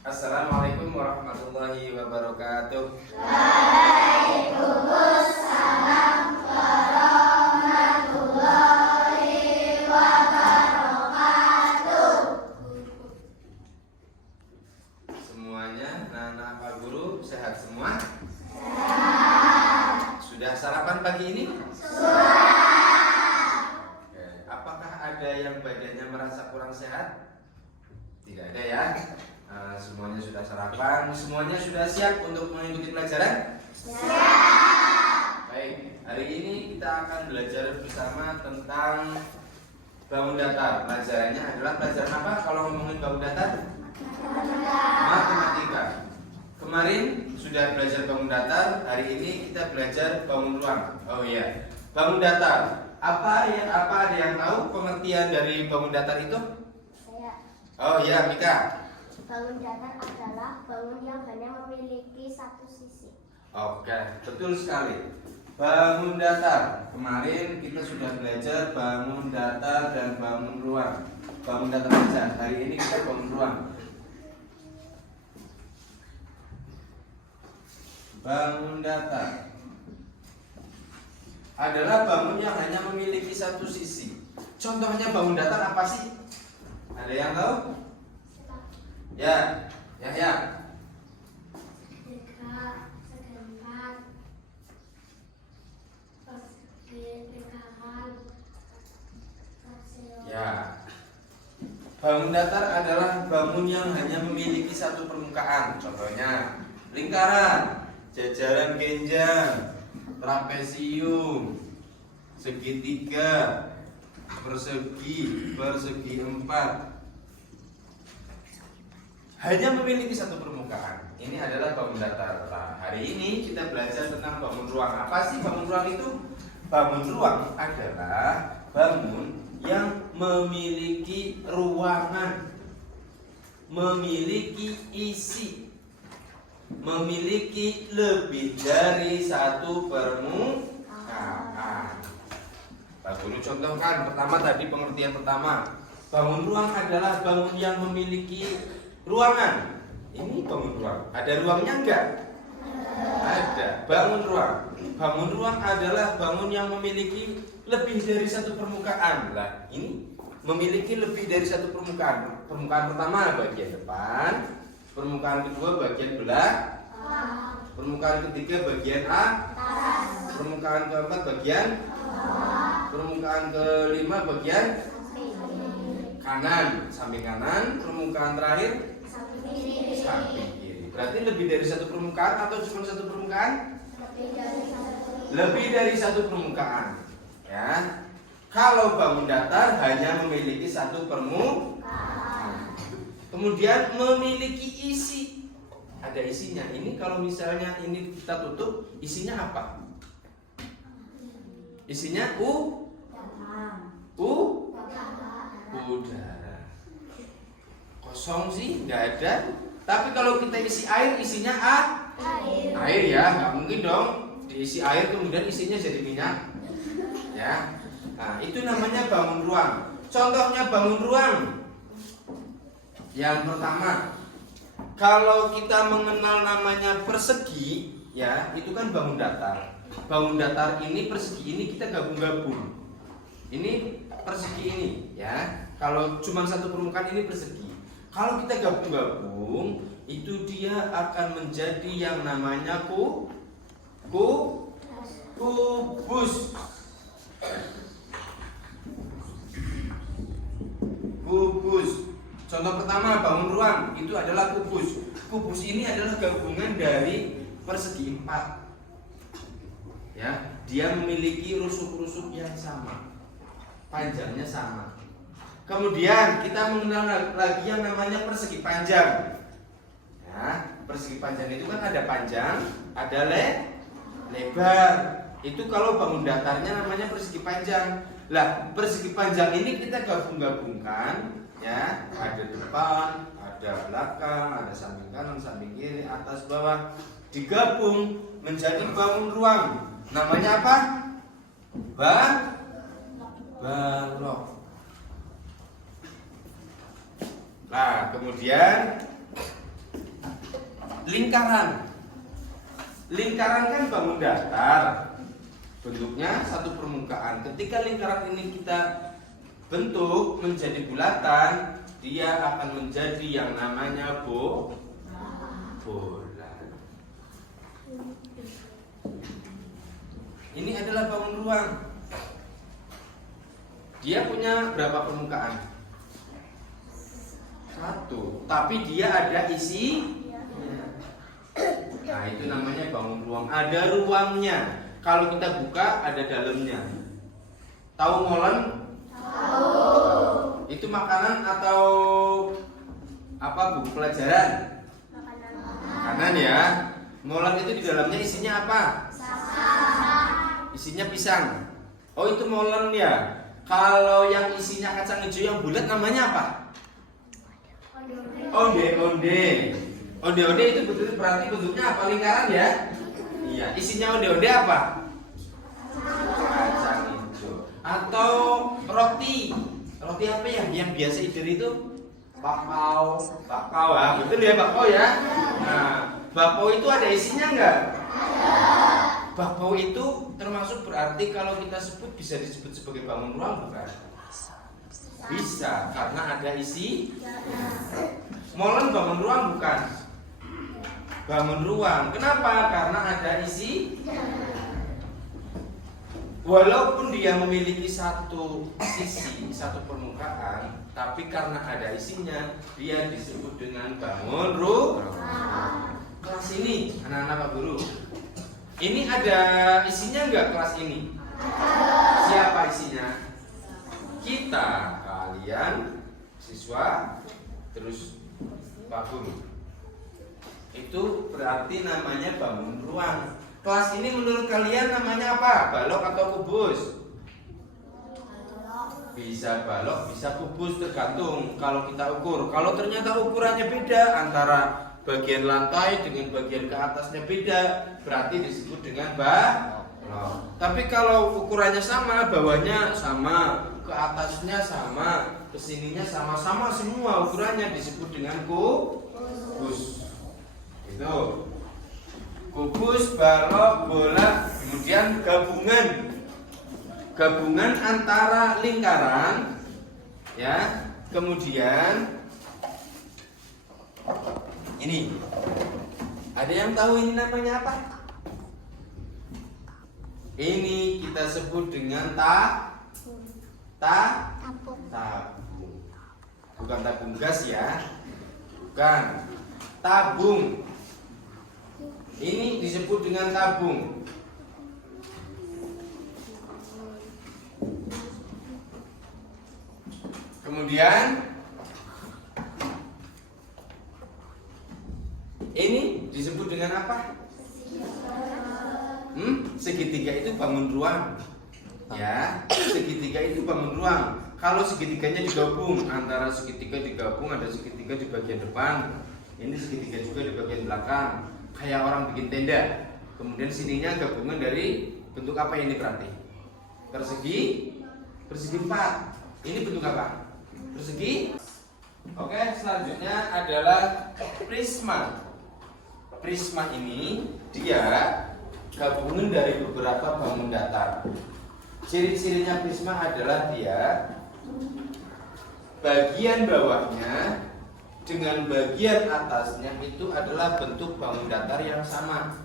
Assalamualaikum warahmatullahi wabarakatuh. Waalaikumsalam warahmatullahi wabarakatuh. Semuanya, anak-anak Pak Guru sehat semua? Sehat. Sudah sarapan pagi ini? Sudah. Oke. Apakah ada yang badannya merasa kurang sehat? Tidak ada ya. Semuanya sudah sarapan, semuanya sudah siap untuk mengikuti pelajaran? Siap. Baik, hari ini kita akan belajar bersama tentang bangun datar. Pelajarannya adalah pelajaran apa kalau ngomongin bangun datar? Matematika. Kemarin sudah belajar bangun datar, hari ini kita belajar bangun ruang. Oh iya, bangun datar. Apa ada yang tahu pengertian dari bangun datar itu? Saya. Oh iya, Mika. Bangun datar adalah bangun yang hanya memiliki satu sisi. Oke, betul sekali. Bangun datar. Kemarin kita sudah belajar bangun datar dan bangun ruang. Bangun datar saja. Hari ini kita bangun ruang. Bangun datar adalah bangun yang hanya memiliki satu sisi. Contohnya bangun datar apa sih? Ada yang tahu? Ya, ya. Tiga, segempat, persegi, lingkaran, Ya. Bangun datar adalah bangun yang hanya memiliki satu permukaan. Contohnya lingkaran, jajaran genjang, trapesium, segitiga, persegi, persegi empat. Hanya memiliki satu permukaan. Ini adalah bangun datar. Nah, hari ini kita belajar tentang bangun ruang. Apa sih bangun ruang itu? Bangun ruang adalah bangun yang memiliki ruangan, memiliki isi, memiliki lebih dari satu permukaan. Pak Guru contohkan pertama tadi pengertian pertama. Bangun ruang adalah bangun yang memiliki ruangan. Ini bangun ruang. Ada ruangnya enggak? Ada. Bangun ruang. Bangun ruang adalah bangun yang memiliki lebih dari satu permukaan. Lah, ini memiliki lebih dari satu permukaan. Permukaan pertama bagian depan, permukaan kedua bagian belakang, permukaan ketiga bagian atas, permukaan keempat bagian bawah, permukaan kelima bagian kanan, samping kanan, permukaan terakhir samping kiri. Berarti lebih dari satu permukaan atau cuma satu permukaan? Lebih dari satu permukaan. Ya. Kalau bangun datar hanya memiliki satu permukaan. Kemudian memiliki isi. Ada isinya. Ini kalau misalnya ini kita tutup, isinya apa? Isinya udara. Kosong sih, nggak ada. Tapi kalau kita isi air, isinya air ya, nggak mungkin dong diisi air kemudian isinya jadi minyak. Ya, nah itu namanya bangun ruang. Contohnya bangun ruang. Yang pertama, kalau kita mengenal namanya persegi, ya itu kan bangun datar. Bangun datar ini persegi ini kita gabung-gabung. Ini persegi ini, ya. Kalau cuma satu permukaan ini persegi. Kalau kita gabung-gabung, itu dia akan menjadi yang namanya kubus. Kubus. Contoh pertama bangun ruang itu adalah kubus. Kubus ini adalah gabungan dari persegi empat. Ya, dia memiliki rusuk-rusuk yang sama, panjangnya sama. Kemudian kita mengenal lagi yang namanya persegi panjang. Ya, persegi panjang itu kan ada panjang, ada lebar. Itu kalau bangun datarnya namanya persegi panjang. Lah, persegi panjang ini kita gabung-gabungkan, ya, ada depan, ada belakang, ada samping kanan, samping kiri, atas, bawah, digabung menjadi bangun ruang. Namanya apa? Balok. Nah, kemudian lingkaran. Lingkaran kan bangun datar, bentuknya satu permukaan. Ketika lingkaran ini kita bentuk menjadi bulatan, dia akan menjadi yang namanya bola. Ini adalah bangun ruang. Dia punya berapa permukaan? Satu, tapi dia ada isi. Nah, itu namanya bangun ruang. Ada ruangnya. Kalau kita buka, ada dalamnya. Tahu molen? Tahu. Itu makanan atau apa, buku pelajaran? Makanan ya. Molen itu di dalamnya isinya apa? Isinya pisang. Oh, itu molen ya. Kalau yang isinya kacang hijau yang bulat namanya apa? Onde-onde. Onde-onde itu betul berarti bentuknya apa? Lingkaran ya? Iya. Isinya onde-onde apa? Kacang hijau. Atau roti. Roti apa ya? Yang biasa idir itu? Bakpao. Bakpao ya? Betul ya, bakpao ya? Nah, bakpao itu ada isinya enggak? Bakpao itu termasuk berarti kalau kita sebut bisa disebut sebagai bangun ruang bukan? Bisa, karena ada isi. Molen bangun ruang bukan? Bangun ruang. Kenapa? Karena ada isi. Walaupun dia memiliki satu sisi, satu permukaan, tapi karena ada isinya, dia disebut dengan bangun ruang. Kelas ini, anak-anak Pak Guru, ini ada isinya enggak kelas ini? Siapa isinya? Kita, kalian, siswa, terus Pak Guru. Itu berarti namanya bangun ruang. Kelas ini menurut kalian namanya apa? Balok atau kubus? Bisa balok, bisa kubus, tergantung kalau kita ukur. Kalau ternyata ukurannya beda antara bagian lantai dengan bagian ke atasnya beda, berarti disebut dengan balok. Tapi kalau ukurannya sama, bawahnya sama, ke atasnya sama, kesininya sama-sama semua ukurannya disebut dengan kubus. Itu kubus, balok, bola, kemudian gabungan antara lingkaran, ya. Kemudian ini ada yang tahu ini namanya apa? Ini kita sebut dengan tabung. Bukan tabung gas ya, bukan, tabung. Ini disebut dengan tabung. Kemudian ini disebut dengan apa? Segitiga itu bangun ruang. Ya, segitiga itu bangun ruang. Kalau segitiganya digabung, antara segitiga digabung, ada segitiga di bagian depan, ini segitiga juga di bagian belakang. Kayak orang bikin tenda. Kemudian sininya gabungan dari bentuk apa ini berarti? Persegi 4. Ini bentuk apa? Persegi. Oke, selanjutnya adalah prisma. Prisma ini dia gabungan dari beberapa bangun datar. Ciri-cirinya prisma adalah dia bagian bawahnya dengan bagian atasnya itu adalah bentuk bangun datar yang sama.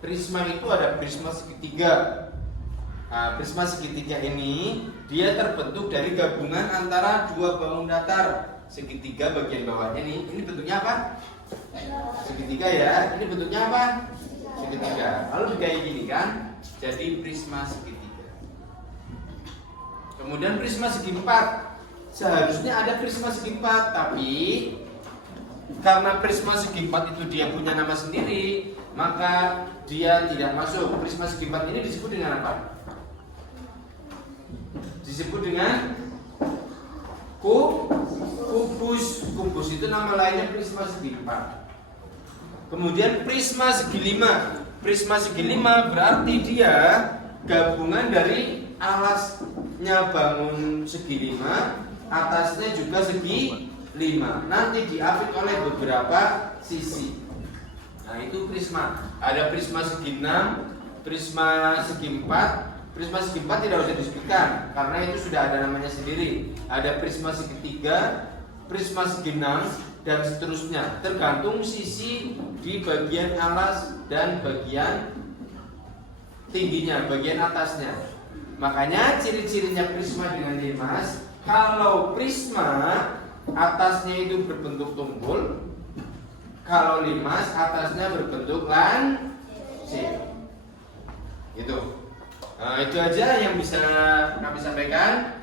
Prisma itu ada prisma segitiga. Nah, prisma segitiga ini dia terbentuk dari gabungan antara dua bangun datar. Segitiga bagian bawahnya nih, ini bentuknya apa? Segitiga ya. Ini bentuknya apa? Segitiga. Lalu kayak gini kan? Jadi prisma segitiga. Kemudian prisma segi empat. Seharusnya ada prisma segi empat, tapi karena prisma segi empat itu dia punya nama sendiri, maka dia tidak masuk. Prisma segi empat ini disebut dengan apa? Disebut dengan kubus. Kubus itu nama lainnya prisma segi empat. Kemudian prisma segi lima. Prisma segi lima berarti dia gabungan dari alasnya bangun segi lima, atasnya juga segi 5. Nanti diapit oleh beberapa sisi. Nah, itu prisma. Ada prisma segi 6, prisma segi 4. Prisma segi 4 tidak usah disebutkan karena itu sudah ada namanya sendiri. Ada prisma segi 3, prisma segi 6 dan seterusnya. Tergantung sisi di bagian alas dan bagian tingginya, bagian atasnya. Makanya ciri-cirinya prisma dengan limas, kalau prisma atasnya itu berbentuk tumpul, kalau limas atasnya berbentuk lancip. Gitu. Nah, itu aja yang bisa kami sampaikan.